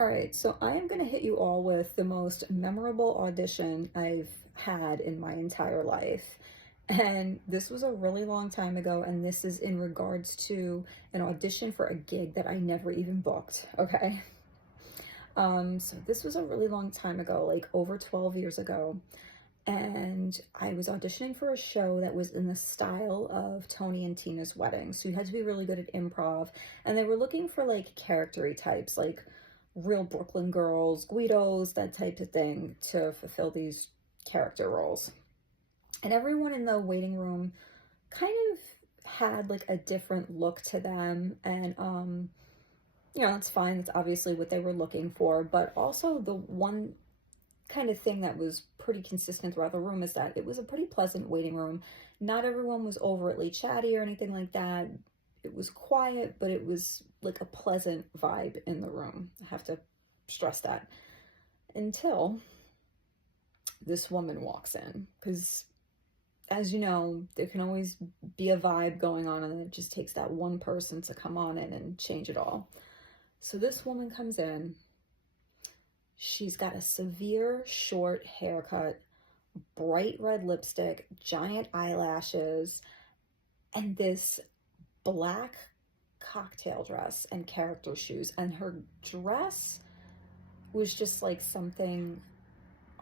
All right, so I am going to hit you all with the most memorable audition I've had in my entire life. And this was a really long time ago, and this is in regards to an audition for a gig that I never even booked, okay? So this was a really long time ago, like over 12 years ago, and I was auditioning for a show that was in the style of Tony and Tina's Wedding. So you had to be really good at improv, and they were looking for like charactery types, like real Brooklyn girls, Guidos, that type of thing, to fulfill these character roles. And everyone in the waiting room kind of had like a different look to them, and that's fine. That's obviously what they were looking for. But also, the one kind of thing that was pretty consistent throughout the room is that it was a pretty pleasant waiting room. Not everyone was overtly chatty or anything like that. It was quiet, but it was like a pleasant vibe in the room. I have to stress that. Until this woman walks in. Because, as you know, there can always be a vibe going on, and it just takes that one person to come on in and change it all. So this woman comes in. She's got a severe short haircut, bright red lipstick, giant eyelashes, and this black cocktail dress and character shoes. And her dress was just like something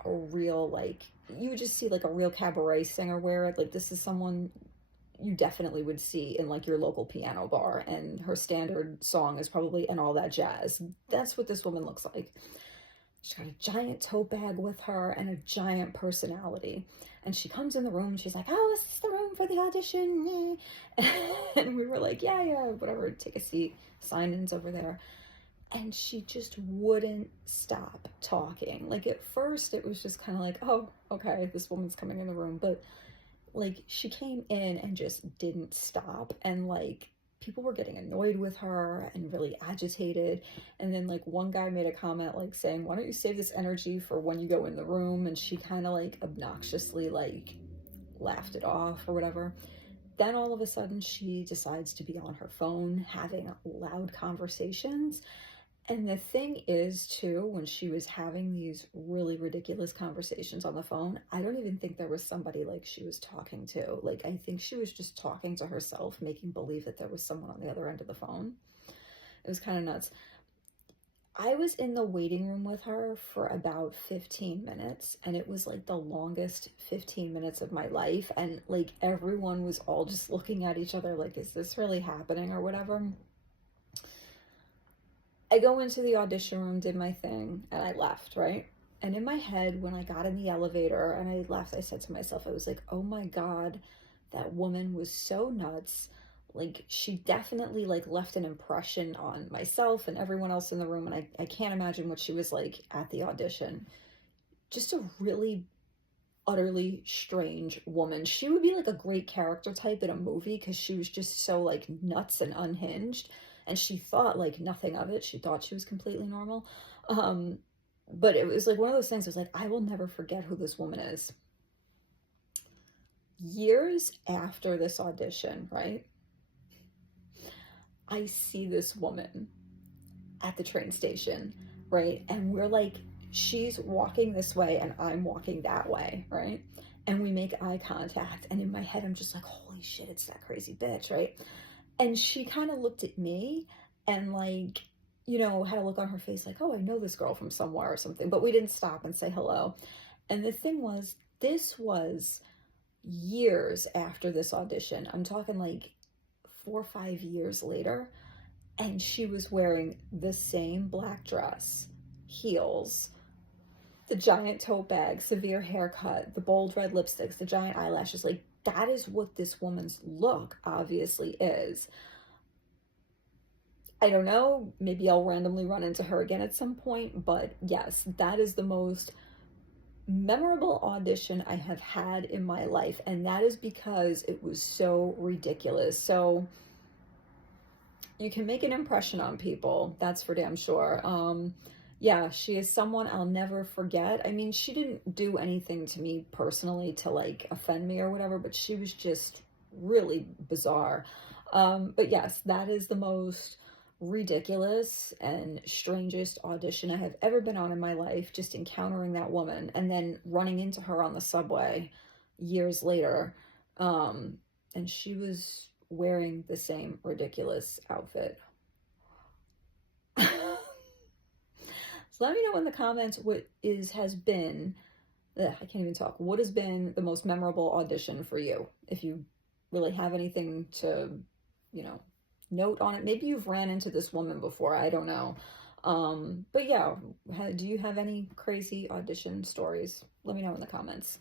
a real, like, you would just see like a real cabaret singer wear it. Like, this is someone you definitely would see in like your local piano bar, and her standard song is probably "And All That Jazz." That's what this woman looks like. She's got a giant tote bag with her and a giant personality. And she comes in the room and she's like, "Oh, is this the room for the audition?" And we were like, yeah, whatever, take a seat. Sign-in's over there. And she just wouldn't stop talking. Like, at first it was just kind of like, oh, okay, this woman's coming in the room. But like, she came in and just didn't stop. And like, people were getting annoyed with her and really agitated. And then like one guy made a comment like saying, "Why don't you save this energy for when you go in the room?" And she kind of like obnoxiously like laughed it off or whatever. Then all of a sudden she decides to be on her phone having loud conversations. And the thing is, too, when she was having these really ridiculous conversations on the phone, I don't even think there was somebody like she was talking to. Like, I think she was just talking to herself, making believe that there was someone on the other end of the phone. It was kind of nuts. I was in the waiting room with her for about 15 minutes, and it was like the longest 15 minutes of my life. And like, everyone was all just looking at each other like, is this really happening or whatever? I go into the audition room, did my thing, and I left, right? And in my head, when I got in the elevator and I left, I said to myself, I was like, oh my God, that woman was so nuts. Like, she definitely like left an impression on myself and everyone else in the room. And I can't imagine what she was like at the audition. Just a really utterly strange woman. She would be like a great character type in a movie because she was just so like nuts and unhinged, and she thought like nothing of it. She thought she was completely normal. But it was like one of those things. It was like, I will never forget who this woman is. Years after this audition, right, I see this woman at the train station, right? And we're like, she's walking this way and I'm walking that way, right? And we make eye contact. And in my head, I'm just like, holy shit, it's that crazy bitch, right? And she kind of looked at me and like, had a look on her face like, oh, I know this girl from somewhere or something. But we didn't stop and say hello. And the thing was, this was years after this audition. I'm talking like 4 or 5 years later. And she was wearing the same black dress, heels, the giant tote bag, severe haircut, the bold red lipsticks, the giant eyelashes. Like, that is what this woman's look obviously is. I don't know, maybe I'll randomly run into her again at some point, but yes, that is the most memorable audition I have had in my life, and that is because it was so ridiculous. So you can make an impression on people, that's for damn sure. Yeah, she is someone I'll never forget. I mean, she didn't do anything to me personally to like offend me or whatever, but she was just really bizarre. But yes, that is the most ridiculous and strangest audition I have ever been on in my life, just encountering that woman and then running into her on the subway years later. Um, and she was wearing the same ridiculous outfit. So let me know in the comments what has been, I can't even talk, what has been the most memorable audition for you? If you really have anything to, you know, note on it. Maybe you've ran into this woman before, I don't know. But yeah, do you have any crazy audition stories? Let me know in the comments.